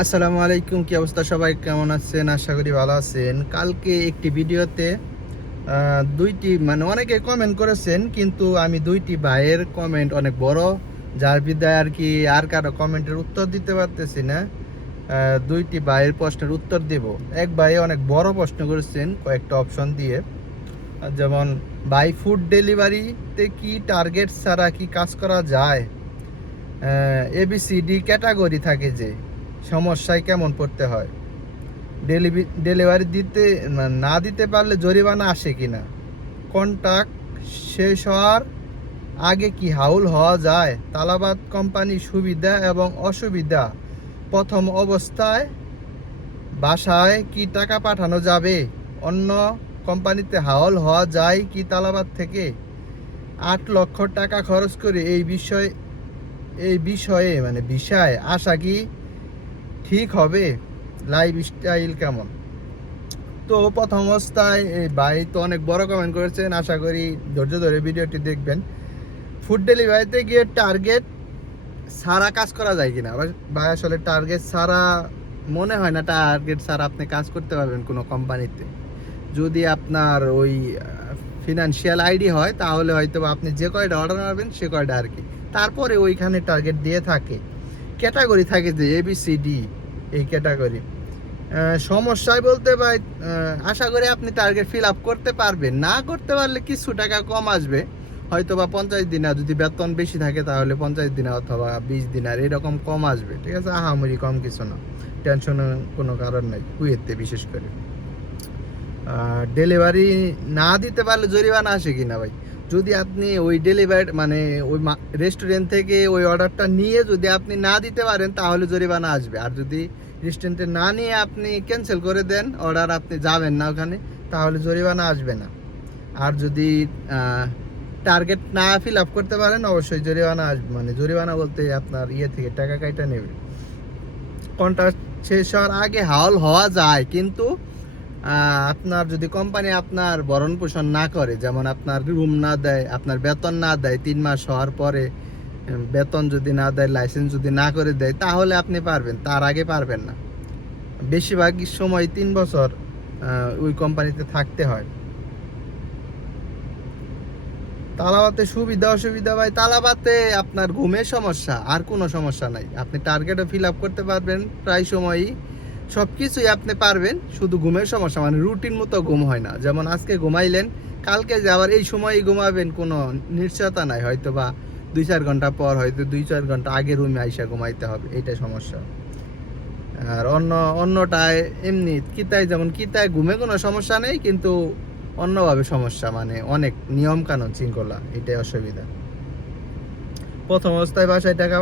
আসসালামু আলাইকুম, কি অবস্থা? সবাই কেমন আছেন? আশা করি ভালো আছেন। কালকে একটি ভিডিওতে দুইটি মানে অনেকে কমেন্ট করেছেন, কিন্তু আমি দুইটি ভাইয়ের কমেন্ট অনেক বড়, যার বিদায় আর কি আর কারো কমেন্টের উত্তর দিতে পারতেছি না। দুইটি ভাইয়ের প্রশ্নের উত্তর দেব। এক ভাই অনেক বড় প্রশ্ন করেছেন কয়েকটা অপশন দিয়ে, যেমন ভাই ফুড ডেলিভারিতে কি টার্গেট ছাড়া কি কাজ করা যায়? এবিসিডি ক্যাটাগরি থাকে, যে সমস্যায় কেমন পড়তে হয়? ডেলিভারি দিতে না দিতে পারলে জরিমানা আসে কিনা? কন্ট্রাক্ট শেষ হওয়ার আগে কি হাউল হওয়া যায়? তালাবাদ কোম্পানি সুবিধা এবং অসুবিধা, প্রথম অবস্থায় বাসায় কি টাকা পাঠানো যাবে? অন্য কোম্পানিতে হাওল হওয়া যায় কি তালাবাদ থেকে? 8 লক্ষ টাকা খরচ করে এই বিষয়ে আশা কি ঠিক হবে? লাইফ স্টাইল কেমন? তো প্রথম অবস্থায় এই ভাই তো অনেক বড় কমেন্ট করেছেন, আশা করি ধৈর্য ধরে ভিডিওটি দেখবেন। ফুড ডেলিভারিতে গিয়ে টার্গেট ছাড়া কাজ করা যায় কিনা? ভাই আসলে টার্গেট ছাড়া মনে হয় না টার্গেট ছাড়া আপনি কাজ করতে পারবেন কোনো কোম্পানিতে। যদি আপনার ওই ফিনান্সিয়াল আইডি হয়, তাহলে হয়তো আপনি যে কয়টা অর্ডার মারবেন সে কয়টা আর কি। তারপরে ওইখানে টার্গেট দিয়ে থাকে, ক্যাটাগরি থাকে, যে এবিসিডি এই ক্যাটাগরি। সমস্যায় বলতে ভাই, আশা করি আপনি টার্গেট ফিল আপ করতে পারবেন। না করতে পারলে কিছু টাকা কম আসবে, হয়তো বা 50 দিন, আর যদি বেতন বেশি থাকে তাহলে 50 দিন অথবা 20 দিন, আর এরকম কম আসবে। ঠিক আছে, আহামরি কম কিছু না, টেনশনের কোনো কারণ নাই কুয়েতে বিশেষ করে। ডেলিভারি না দিতে পারলে জরিমানা আসে কিনা ভাই? যদি আপনি ওই ডেলিভারি মানে ওই রেস্টুরেন্ট থেকে ওই অর্ডারটা নিয়ে যদি আপনি না দিতে পারেন তাহলে জরিমানা আসবে। আর যদি রেস্টুরেন্টে না নিয়ে আপনি ক্যান্সেল করে দেন অর্ডার, আপনি যাবেন না ওখানে, তাহলে জরিমানা আসবে না। আর যদি টার্গেট না ফিল আপ করতে পারেন, অবশ্যই জরিমানা আসবে। মানে জরিমানা বলতে আপনার ইয়ে থেকে টাকা কাইটা নেবে। কন্ট্রাক্ট শেষ হওয়ার আগে হাওল হওয়া যায়, কিন্তু আপনার যদি কোম্পানি আপনার ভরণ পোষণ না করে, যেমন আপনার রুম না দেয়, আপনার বেতন না দেয় 3 মাস হওয়ার পরে, বেতন যদি না দেয়, লাইসেন্স যদি না করে দেয়, তাহলে আপনি পারবেন, তার আগে পারবেন না। বেশিরভাগ সময় 3 বছর ওই কোম্পানিতে থাকতে হয়। তালাবাতে সুবিধা অসুবিধা ভাই, তালাবাতে আপনার ঘুমের সমস্যা, আর কোনো সমস্যা নাই। আপনি টার্গেটও ফিল আপ করতে পারবেন প্রায় সময়ই, সব কিছুই আপনি পারবেন, শুধু ঘুমের সমস্যা, মানে রুটিন মতো ঘুম হয় না। যেমন আজকে ঘুমাইলেন, কালকে যে আবার এই সময়ই ঘুমাবেন কোনো নিশ্চয়তা নাই। হয়তো বা 2-4 ঘন্টা পর, হয়তো 2-4 ঘন্টা আগে রুমে আইসা ঘুমাইতে হবে, এইটাই সমস্যা। আর অন্যটায় এমনি কিতায়, যেমন কিতায় ঘুমে কোনো সমস্যা নেই, কিন্তু অন্যভাবে সমস্যা, মানে অনেক নিয়ম কানুন শৃঙ্খলা, এটাই অসুবিধা। প্রথম অবস্থায় বাসায় টাকা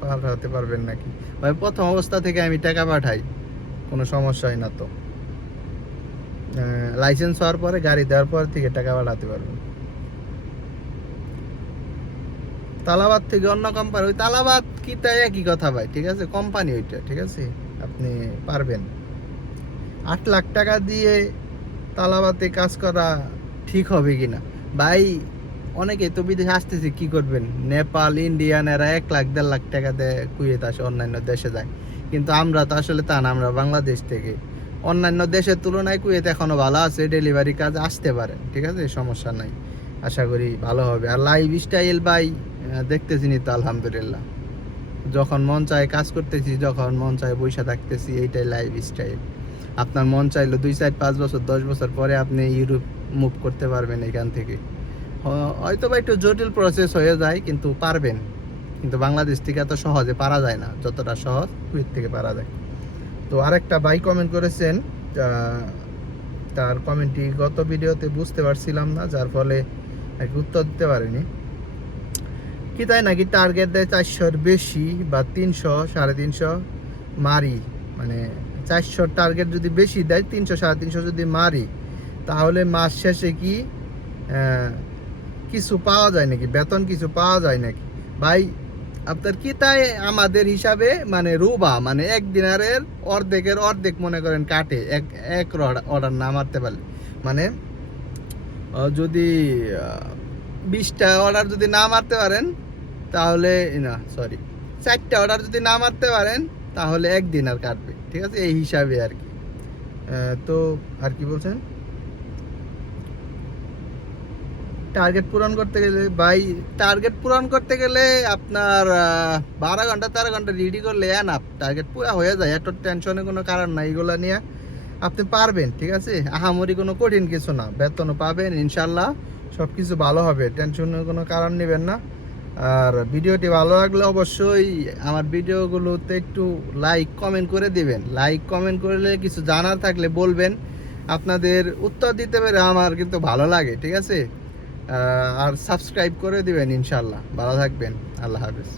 পাঠাতে পারবেন নাকি? ভাই প্রথম অবস্থা থেকে আমি টাকা পাঠাই, কোনো সমস্যা হয় না তো। লাইসেন্স হওয়ার পরে, গাড়ি দেওয়ার পর থেকে টাকা পাঠাতে পারবেন। তালাবাদ থেকে অন্য কোম্পানি, ওই তালাবাদ কি তাই একই কথা ভাই, ঠিক আছে, কোম্পানি ওইটা, ঠিক আছে, আপনি পারবেন। 8 লাখ টাকা দিয়ে তালাবাতে কাজ করা ঠিক হবে কিনা ভাই? অনেকেই তো বিদেশে আসতেছে, কি করবেন? নেপাল, ইন্ডিয়ান, এরা 1 লাখ 1.5 লাখ টাকা দেয় কুয়েত আসে, অন্যান্য দেশে যায়। কিন্তু আমরা তো আসলে তা না, আমরা বাংলাদেশ থেকে। অন্যান্য দেশের তুলনায় কুয়েত এখনো ভালো আছে, ডেলিভারি কাজ আসতে পারে, ঠিক আছে, সমস্যা নাই। আশা করি ভালো হবে। আর লাইফ স্টাইল ভাই, দেখতেছি তো আলহামদুলিল্লাহ, যখন মন চায় কাজ করতেছি, যখন মন চায় বসে থাকতেছি, এইটাই লাইফ স্টাইল। আপনার মন চাইলো 2-4-5 বছর 10 বছর পরে আপনি ইউরোপ মুভ করতে পারবেন এখান থেকে। হয়তো বা একটু জটিল প্রসেস হয়ে যায়, কিন্তু পারবেন। কিন্তু বাংলাদেশ থেকে এত সহজে পারা যায় না, যতটা সহজ কুয়েত থেকে পারা যায়। তো আরেকটা ভাই কমেন্ট করেছেন, তার কমেন্টটি গত ভিডিওতে বুঝতে পারছিলাম না, যার ফলে উত্তর দিতে পারিনি। কি তাই নাকি টার্গেট দেয় 400-র বেশি বা 300-350 মারি, মানে 400 টার্গেট যদি বেশি দেয়, 300-350 যদি মারি, তাহলে মাস শেষে কি কিছু পাওয়া যায় নাকি, বেতন কিছু পাওয়া যায় নাকি? ভাই আপনার কি তাই আমাদের হিসাবে, মানে রুবা, মানে এক দিনারের অর্ধেকের অর্ধেক মনে করেন কাটে, এক অর্ডার না মারতে পারলে। মানে যদি 20টা অর্ডার যদি না মারতে পারেন, তাহলে না, সরি, 4টা অর্ডার যদি না মারতে পারেন, তাহলে একদিন আর কাটবে, ঠিক আছে, এই হিসাবে আর কি। তো আর কি বলছেন, টার্গেট পূরণ করতে গেলে ভাই, টার্গেট পূরণ করতে গেলে আপনার 12 ঘন্টা 13 ঘন্টা রেডি করলে এনাফ, টার্গেট পুরো হয়ে যায়, এত টেনশনের কোনো কারণ নাই, এগুলো নিয়ে আপনি পারবেন, ঠিক আছে। আহামরি কোনো কঠিন কিছু না, বেতনও পাবেন ইনশাল্লাহ, সব কিছু ভালো হবে, টেনশনের কোনো কারণ নেবেন না। আর ভিডিওটি ভালো লাগলে অবশ্যই আমার ভিডিওগুলোতে একটু লাইক কমেন্ট করে দিবেন, লাইক কমেন্ট করলে কিছু জানার থাকলে বলবেন, আপনাদের উত্তর দিতে পেরে আমার কিন্তু ভালো লাগে, ঠিক আছে। আর সাবস্ক্রাইব করে দিবেন ইনশাল্লাহ। ভালো থাকবেন, আল্লাহ হাফেজ।